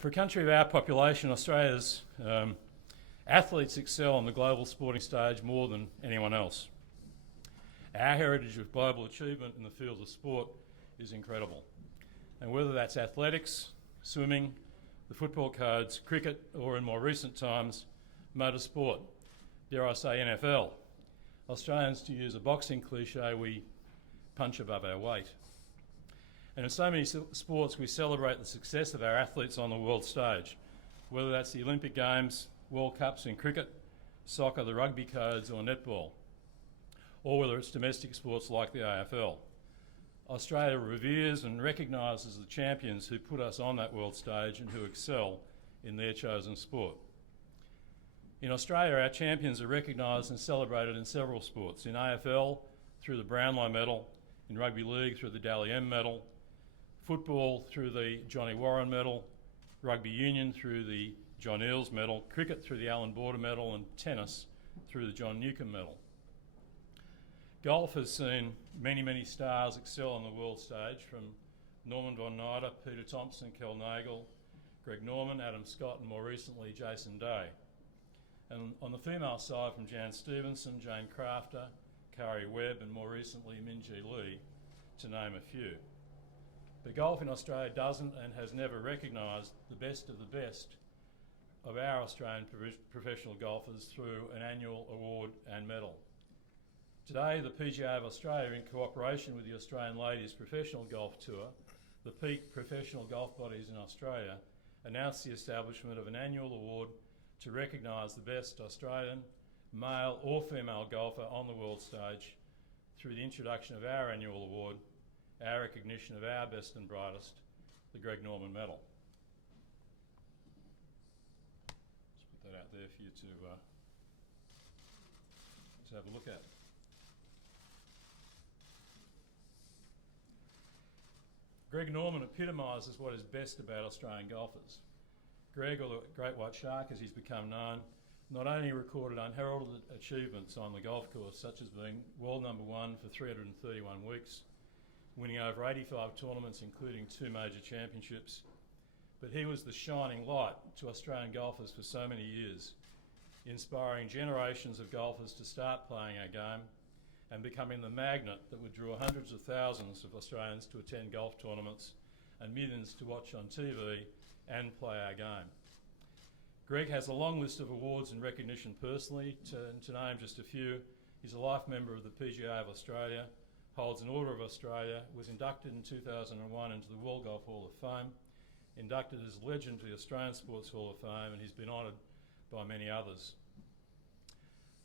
For a country of our population, Australia's athletes excel on the global sporting stage more than anyone else. Our heritage of global achievement in the field of sport is incredible. And whether that's athletics, swimming, the football codes, cricket, or in more recent times, motorsport, dare I say NFL, Australians, to use a boxing cliche, we punch above our weight. And in so many sports, we celebrate the success of our athletes on the world stage, whether that's the Olympic Games, World Cups in cricket, soccer, the rugby codes, or netball, or whether it's domestic sports like the AFL. Australia reveres and recognises the champions who put us on that world stage and who excel in their chosen sport. In Australia, our champions are recognised and celebrated in several sports. In AFL, through the Brownlow Medal; in Rugby League, through the Dally M Medal; football, through the Johnny Warren Medal; rugby union, through the John Eales Medal; cricket, through the Alan Border Medal; and tennis, through the John Newcombe Medal. Golf has seen many, many stars excel on the world stage, from Norman von Nida, Peter Thompson, Kel Nagle, Greg Norman, Adam Scott, and more recently Jason Day. And on the female side, from Jan Stevenson, Jane Crafter, Kari Webb, and more recently Minjee Lee, to name a few. But golf in Australia doesn't and has never recognised the best of the best of our Australian professional golfers through an annual award and medal. Today, the PGA of Australia, in cooperation with the Australian Ladies Professional Golf Tour, the peak professional golf bodies in Australia, announced the establishment of an annual award to recognise the best Australian, male or female golfer on the world stage through the introduction of our annual award, our recognition of our best and brightest, the Greg Norman Medal. Just put that out there for you to have a look at. Greg Norman epitomises what is best about Australian golfers. Greg, or the Great White Shark as he's become known, not only recorded unheralded achievements on the golf course, such as being world number one for 331 weeks, winning over 85 tournaments including 2 major championships, but he was the shining light to Australian golfers for so many years, inspiring generations of golfers to start playing our game and becoming the magnet that would draw hundreds of thousands of Australians to attend golf tournaments and millions to watch on TV and play our game. Greg has a long list of awards and recognition personally. To name just a few, he's a life member of the PGA of Australia, holds an Order of Australia, was inducted in 2001 into the World Golf Hall of Fame, inducted as legend to the Australian Sports Hall of Fame, and he's been honoured by many others.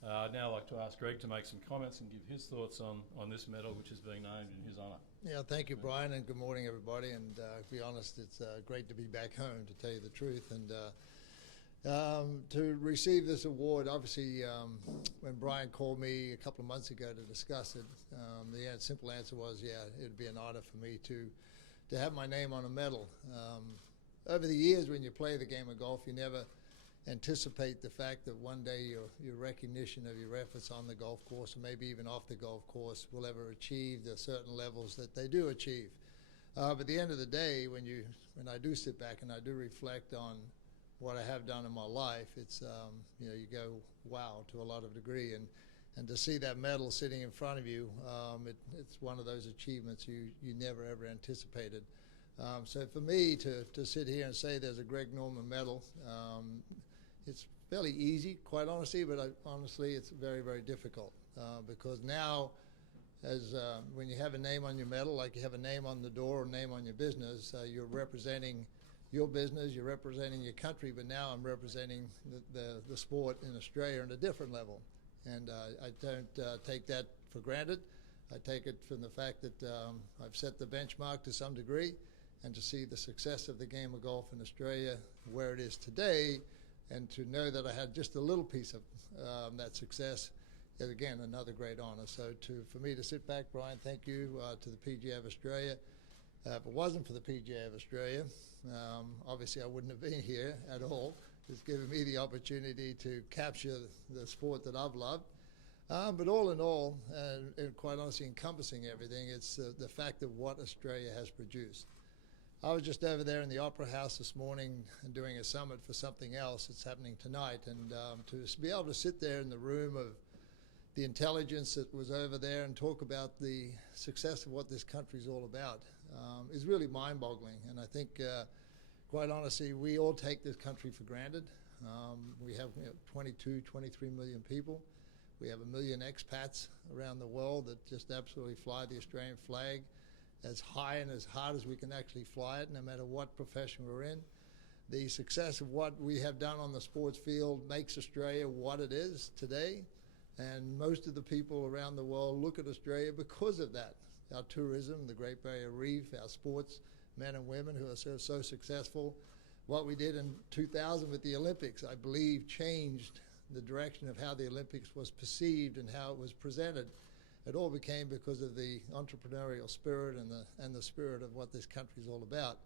I'd now like to ask Greg to make some comments and give his thoughts on this medal, which is being named in his honour. Yeah, thank you, Brian, and good morning, everybody. And to be honest, it's great to be back home, to tell you the truth. And to receive this award, obviously, when Brian called me a couple of months ago to discuss it, the simple answer was, yeah, it'd be an honour for me to have my name on a medal. Over the years, when you play the game of golf, you never anticipate the fact that one day your recognition of your efforts on the golf course, or maybe even off the golf course, will ever achieve the certain levels that they do achieve. But at the end of the day, when I do sit back and I do reflect on what I have done in my life, it's you go wow to a lot of degree, and to see that medal sitting in front of you, it's one of those achievements you never ever anticipated. So for me to sit here and say there's a Greg Norman medal, it's fairly easy, quite honestly, but honestly it's very, very difficult because now, when you have a name on your medal, like you have a name on the door or name on your business, you're representing your business, you're representing your country, but now I'm representing the sport in Australia on a different level. And I don't take that for granted. I take it from the fact that I've set the benchmark to some degree, and to see the success of the game of golf in Australia where it is today, and to know that I had just a little piece of that success is, again, another great honour. So for me to sit back, Brian, thank you to the PGA of Australia. If it wasn't for the PGA of Australia, obviously I wouldn't have been here at all. It's given me the opportunity to capture the sport that I've loved. But all in all, and quite honestly encompassing everything, it's the fact of what Australia has produced. I was just over there in the Opera House this morning and doing a summit for something else that's happening tonight, and to be able to sit there in the room of the intelligence that was over there and talk about the success of what this country is all about is really mind-boggling. And I think, quite honestly, we all take this country for granted. We have 22, 23 million people. We have 1 million expats around the world that just absolutely fly the Australian flag as high and as hard as we can actually fly it, no matter what profession we're in. The success of what we have done on the sports field makes Australia what it is today, and most of the people around the world look at Australia because of that. Our tourism, the Great Barrier Reef, our sports men and women who are so successful. What we did in 2000 with the Olympics, I believe, changed the direction of how the Olympics was perceived and how it was presented. It all became because of the entrepreneurial spirit and the spirit of what this country is all about.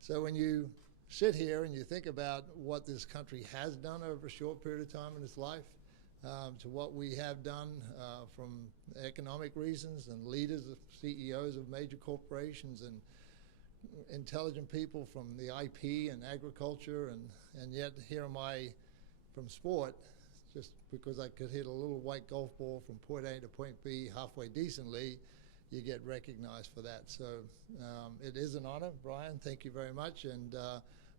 So when you sit here and you think about what this country has done over a short period of time in its life, to what we have done from economic reasons and leaders, CEOs of major corporations and intelligent people from the IP and agriculture, and yet here am I from sport, just because I could hit a little white golf ball from point A to point B halfway decently, you get recognized for that. So it is an honor, Brian. Thank you very much, and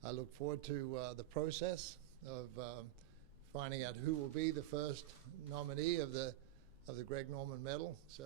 I look forward to the process of finding out who will be the first nominee of the Greg Norman Medal. So.